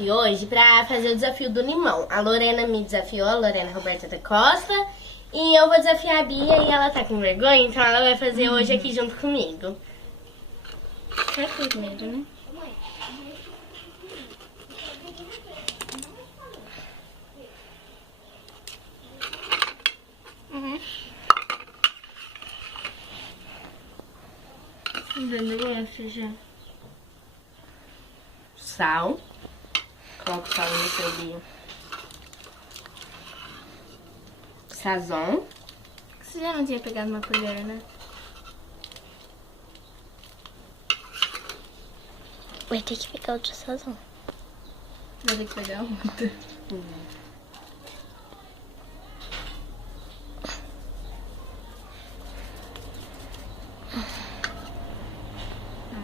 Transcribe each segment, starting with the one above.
E hoje pra fazer o desafio do limão. A Lorena me desafiou, a Lorena Roberta da Costa. E eu vou desafiar a Bia e ela tá com vergonha, então ela vai fazer hoje aqui junto comigo. Vai primeiro, né? Já. Sal. Coloca o sal no seu Bia. Sazon. Você já não tinha pegado uma colher, né? Vai ter que pegar outra sazão. Vai ter que pegar outra.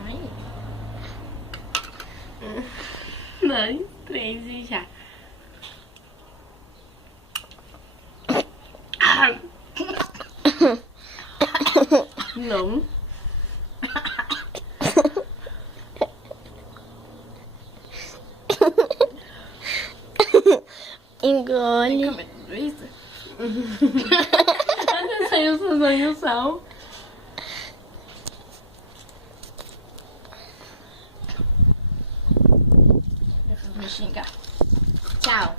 Ai. 2, 3 e já. Não. Engole. Tá comendo isso? Até saiu o sazão e o sal. Eu vou me xingar. Tchau.